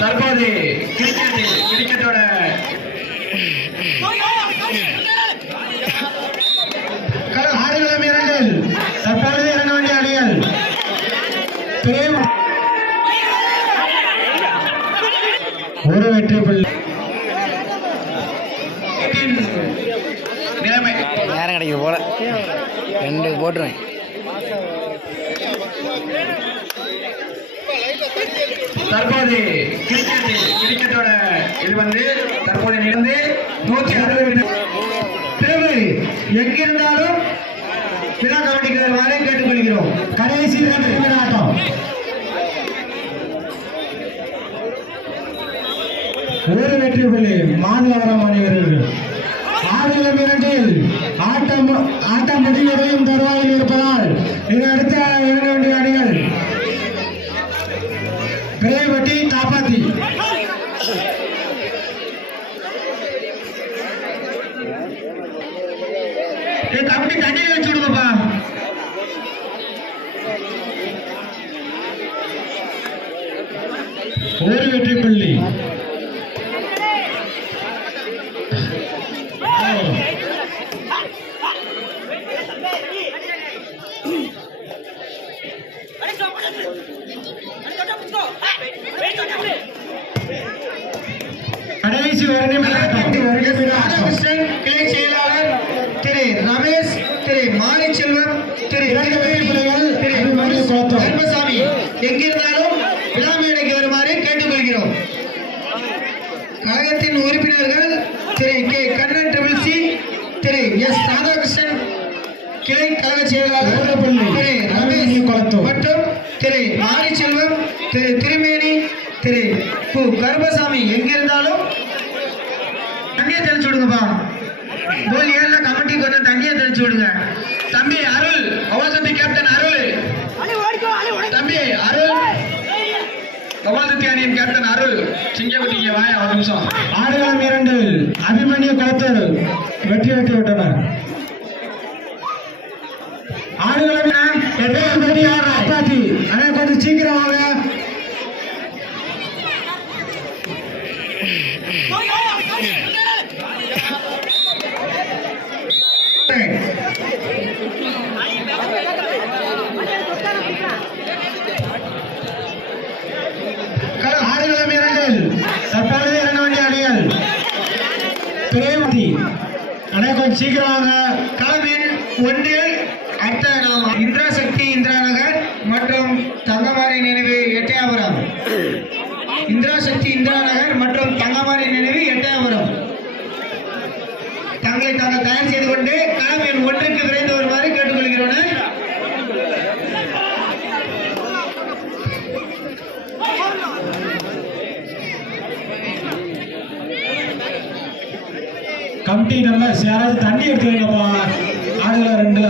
தற்போது கிரிக்கெட் கிரிக்கெட்டோட ஆடுகளம் இரண்டில் தற்பொழுது இறங்க வேண்டிய அணிகள் பிரேம். ஒரு வெற்றி புள்ளி. நேரம் கிடைக்குது போல. ரெண்டு போட்டுருவேன். தற்போது கிரிக்கெட் கிரிக்கெட்டோட இது வந்து தற்போது நிகழ்ந்து நூற்றி அறுபது தேவை எங்கிருந்தாலும் விழா கமிட்டிக்கு வரை கேட்டுக்கொள்கிறோம். கடைசி ஆட்டம் ஒரு வெற்றி புள்ளி மாநில அணிவர்கள். ஆடுகளம் இரண்டில் ஆட்டம் ஆட்டம் முடிவடையும் தருவாயில் இருப்பதால் இதை அடுத்த இறங்க வேண்டிய அணிகள் பிரேவட்டி காப்பாத்தி ஏய், கபடி தண்ணியில வச்சு விடுங்கப்பா ஒரு வெற்றி புள்ளி கடைசி கிளை செயலாளர் திரு ரமேஷ் திரு மாரிச்செல்வம் திரு தர்மசாமி எங்கிருந்தாலும் விழாமேடைக்கு வருமாறு கேட்டுக்கொள்கிறோம். கழகத்தின் உறுப்பினர்கள் Thiru K. Kannan triple C Thiru S. Radhakrishnan கிளை கழக செயலாளர் திரு ரமேஷ் மற்றும் திரு மாரிச்செல்வம் திரு திருமேனி திரு கு கருப்பசாமி எங்கிருந்தாலும் தண்ணியை தெளிச்சு விடுங்கப்பா. கோல் ஏழுல கமிட்டி கொஞ்சம் தண்ணியை தெளிச்சு விடுங்க. தம்பி அருள் கவால்தத்தி கேப்டன் அருள். தம்பி அருள். கவால்தத்தி அணியின் கேப்டன் அருள். சிங்கப்பட்டிக்கு வாயா ஒரு நிமிஷம். ஆடுகளம் இரண்டு அபிமன்யு குளத்தூர் வெற்றி வெற்றி விட்டனர் ஆடுகளம் ஆறு அப்பாத்தி அண்ணா கொஞ்சம் சீக்கிரம் வாங்க ஆடுகளம் இரண்டில் தற்பொழுது இறங்க வேண்டிய அணிகள் பிரேமதி அண்ணா கொஞ்சம் சீக்கிரமாக வாங்க ஒன்றில் அடுத்த நாம் இந்திரா சக்தி இந்திரா நகர் மற்றும் தங்கமாரி நினைவு எட்டயபுரம். இந்திரா சக்தி இந்திரா நகர் மற்றும் தங்கமாரி நினைவு எட்டயபுரம். தங்களை தாங்கள் தயார் செய்து கொண்டு கலவின் ஒன்றுக்கு விரைந்து வருமாறு கேட்டுக்கொள்கிறோம். கமிட்டி நம்பர்ஸ் யாராவது தண்ணி எடுத்து வைங்கப்பா ஆடுல ரெண்டு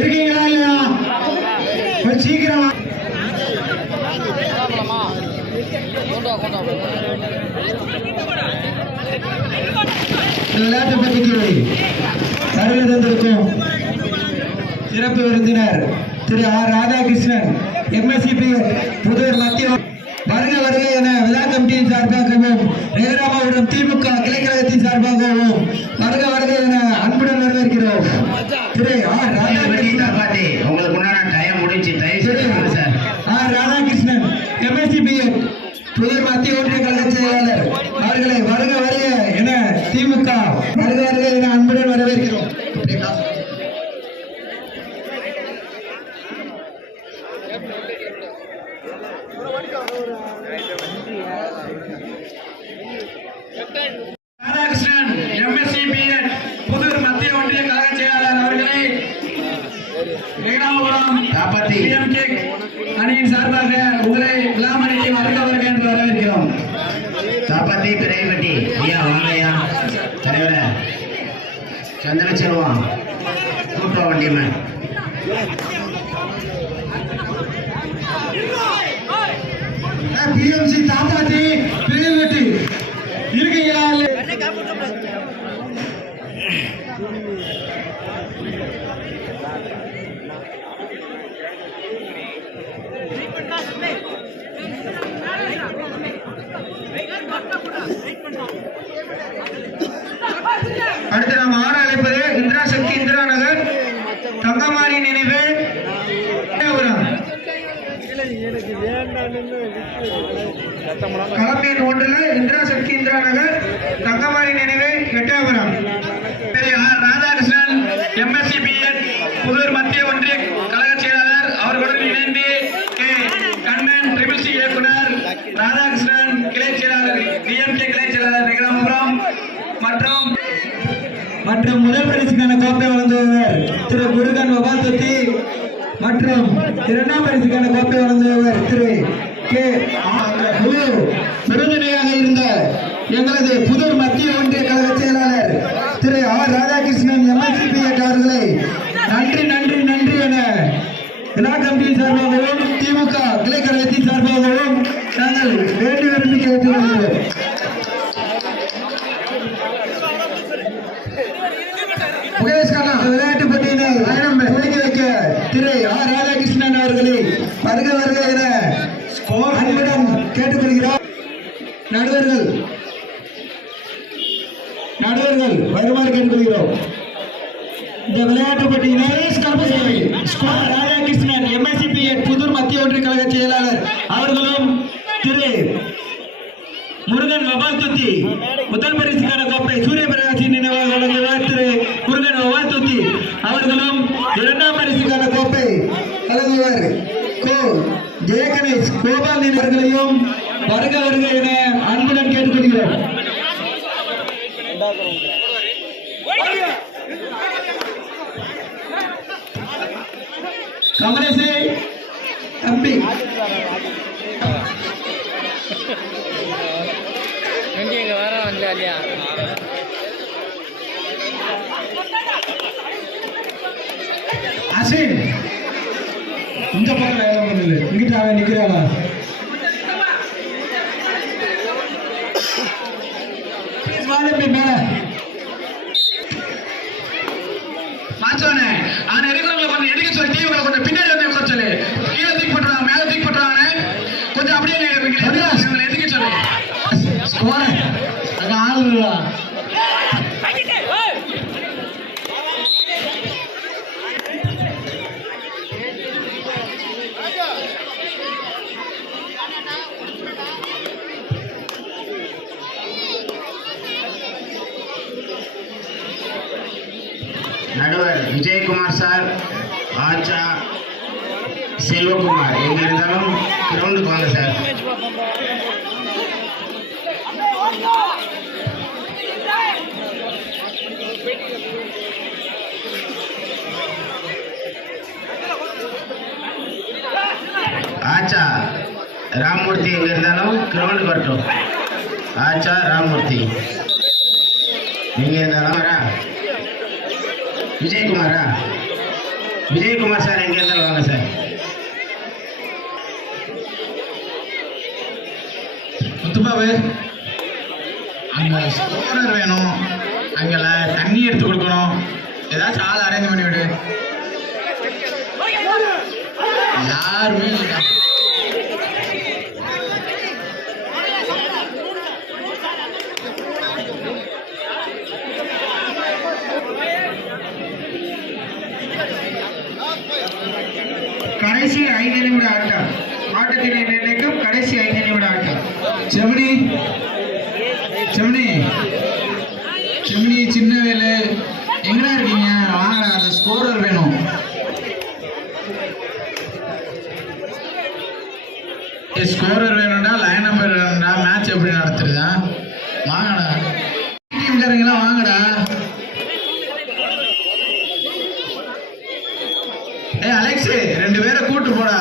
இருக்கீங்களா இல்லையா கொஞ்சம் சீக்கிரம். வாங்க. இந்த விளையாட்டு போட்டிக்கு வருகை தந்திருக்கும். சிறப்பு விருந்தினர் திரு ஆர் ராதாகிருஷ்ணன். எம்எஸ்சிபி புதூர் மத்திய வருக வருக என விழா கமிட்டியின் சார்பாகவும் நேராமாவிடம் திமுக கிளைக்கழகத்தின் சார்பாகவும் வருக வருக என அன்புடன் வரவேற்கிறோம். திரு ஆர் ராதாகிருஷ்ணன். பாட்டி உங்களுக்கு முன்னாடி டைம் முடிஞ்சு தயவு செய்து sir R Radhakrishnan MSCB Pudur மத்திய ஒன்றிய கழக செயலாளர் அவர்களை வருக வருக என திமுக வருக வருக என அன்புடன் வரவேற்கிறோம் ராதாகிருஷ்ணன் எம்எஸ்சி பிஎட் புதூர் மத்திய ஒன்றிய கழக செயலாளர் அவர்களை மேகனாபுரம் காப்பாத்தி. அணியின் சார்பாக உங்களை விழாமணிக்கு வருக வருக என்று வரவேற்கிறோம். காப்பாத்தி பிறையப்பட்டி ஐயா வாங்க ஐயா தலைவர சந்திர செல்வம் கூட்டுவா வண்டியம்மன் பிஎம்சி தாப்பாத்தி பிரிவுட்டு இருக்கீங்களா? அடுத்து நாம் ஆற அழைப்பது இந்திரா சக்தி இந்திரா நகர் தங்கமாரி நினைவு வியாபாரம். களம் ஒன்றில் இந்திரா சக்தி இந்திரா நகர் தங்கமாரி நினைவு எட்டயபுரம். ராதாகிருஷ்ணன் எம்எஸ்சி பிஎட் புதூர் மத்திய ஒன்றிய கழக செயலாளர் அவர்களுடன் இணைந்து கே. கண்ணன் ட்ரிபிள் சி இயக்குனர் ராதாகிருஷ்ணன் கிளை செயலாளர் டிஎம்கே கிளை செயலாளர் மேகனாபுரம் மற்றும் மற்றும் முதல் பரிசுக்கான கோப்பை வழங்குபவர் திரு முருகன் வபாத்தொத்தி மற்றும் இரண்டாம் பரிசுக்கான கோப்பை வழங்குபவர் திரு கே. முழு விருதுணையாக இருந்த எங்களது புதூர் மத்திய ஒன்றிய கழக செயலாளர் திரு ஆர் ராதாகிருஷ்ணன் எம்எல்சிபி அவர்களை நன்றி நன்றி நன்றி என விழா கமிட்டியின் சார்பாகவும் திமுக கிளை கழகத்தின் சார்பாகவும் நாங்கள் வேண்டி விரும்பி கேட்டுக்கொள்கிறோம். முகேஷ் கண்ணா விளையாட்டு போட்டியினை பயணம் துவக்கி வைக்க திரு ஆர் ராதாகிருஷ்ணன் அவர்களை வருக வருக என கேட்டுக்கொள்கிறார். நடுவர்கள். நடுவர்கள் வருமாறு கேட்டுக்கொள்கிறோம். இந்த விளையாட்டு போட்டியினை ஸ்கோர் ராதாகிருஷ்ணன் எம்எஸ்சிபி புதூர் மத்திய ஒன்றிய கழக செயலாளர் அவர்களும் திரு முருகன் வபாத்துத்தி முதல் பரிசுக்கான கோப்பை சூரிய பிரகாசின் நினைவாக வழங்குவார் திரு முருகன் வபாத்துத்தி அவர்களும் இரண்டாம் பரிசுக்கான கோப்பை வழங்குவார் கோ ஜெயகணேஷ் கோபால் நினைவர்களையும் வருக வருக என அன்புடன் கேட்டுக்கொள்கிறோம். கமலேசே தம்பி. எங்க வர வரல இல்லையா? அசின். இந்த பக்கம் வேலை பண்ணல இங்கிட்ட அவன் நிக்கிறாளா? Please மேல. மாச்சோனே அவன் இருக்கிறவங்களை கொஞ்சம் எடுக்க சொல்லி இவங்களை கொஞ்சம் பின்னாடி ஆச்சா ராமூர்த்தி எங்க இருந்தாலும் கிரவுண்டுக்கு வரட்டும் ஆச்சா ராமூர்த்தி நீங்க இருந்தாலும் வரா விஜயகுமாரா விஜயகுமார் சார் எங்க இருந்தாலும் வாங்க சார் எவ்வளவு அங்க ஸ்கோரர் வேணும் அங்கே தண்ணி எடுத்து கொடுக்கணும் ஏதாச்சும் ஆள் அரேஞ்ச் பண்ணி விடு யாருமே இல்லைடா. கடைசி ஐந்து நிமிட ஆட்டம் ஆட்டத்தினை நிர்ணயிக்கும் கடைசி ஐந்து நிமிட ஆட்டம் ஏய் ரெண்டு பேரை கூட்டு போடா.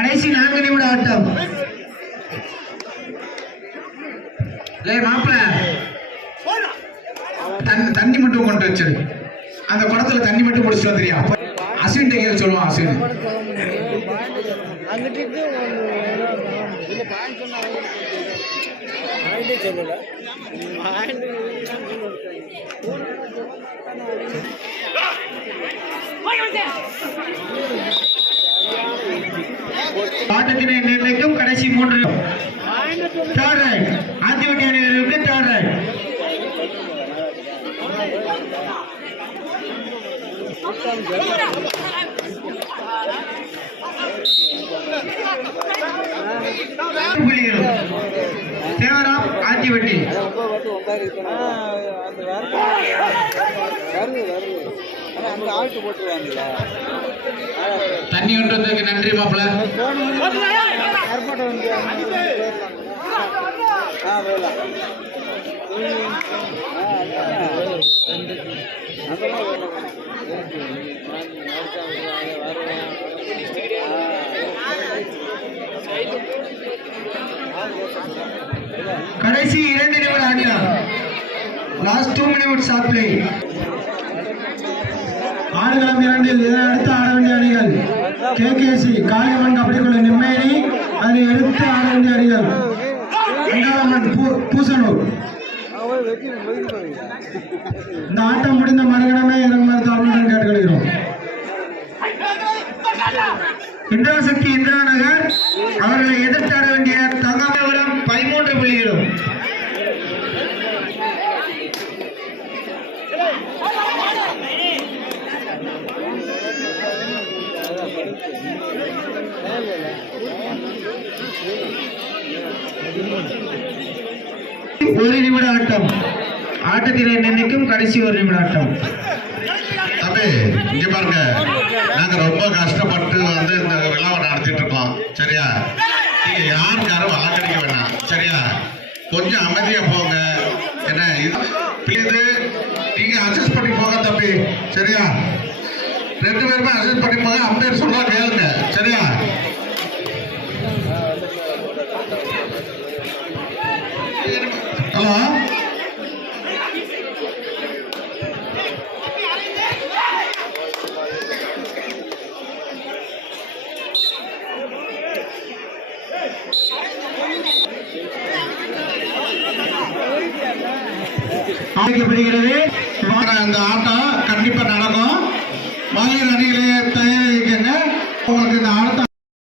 கடைசி நான்கு நிமிட ஆட்டம். மாப்பிள. தண்ணி மட்டும் கொண்டு வச்சிரு அந்த குடத்துல தண்ணி மட்டும் குடிச்சிட்டு வந்துறியா அசின் கேட்க சொல்லுவான் அசின். அங்கிட்டு சொல்லல ஆட்டத்தினை நிர்ணயிக்கும் கடைசி மூன்று. தேர்ட் ரைட் ஆந்திவட்டி அணியினருக்கு தேர்ட் ரைட் புள்ளிகள் தேவராம் ஆத்திவட்டி ஆல்ட்டு தண்ணி கொண்டு நன்றி மாப்பிள ஆ கடைசி இரண்டு நிமிடம் ஆடினா last two minutes of play ஆடுகளம் இரண்டில் இதனை அடுத்து ஆட வேண்டிய அணிகள். கேகேசி காளியம்மன் கபடி குழு நிம்மேனி. அதை எடுத்து ஆட வேண்டிய அணிகள். வெங்காளம்மன் பூசனூர். இந்த ஆட்டம் முடிந்த மறுகணமே இறங்குமாறு தாழ்மையுடன் கேட்டுக்கொள்கிறோம் இந்திராசக்தி இந்திரா நகர். அவர்களை எதிர்த்தாட வேண்டிய ஒரு நிமிட ஆட்டம் ஆட்டத்தினை நிர்ணயிக்கும் கடைசி ஒரு நிமிட ஆட்டம் தம்பி இங்க பாருங்க. நாங்க ரொம்ப கஷ்டப்பட்டு வந்து இந்த விழாவை நடத்திட்டு இருக்கோம். சரியா? நீங்க யாருக்காரும் வாக்களிக்க வேண்டாம். சரியா? கொஞ்சம் அமைதியா போங்க. என்ன இது இது நீங்க அட்ஜஸ்ட் பண்ணி போங்க தம்பி. சரியா? ரெண்டு பேருமே அட்ஜஸ்ட் பண்ணி அம்பேர் சொல்றா கேளுங்க. சரியா? ஹலோ?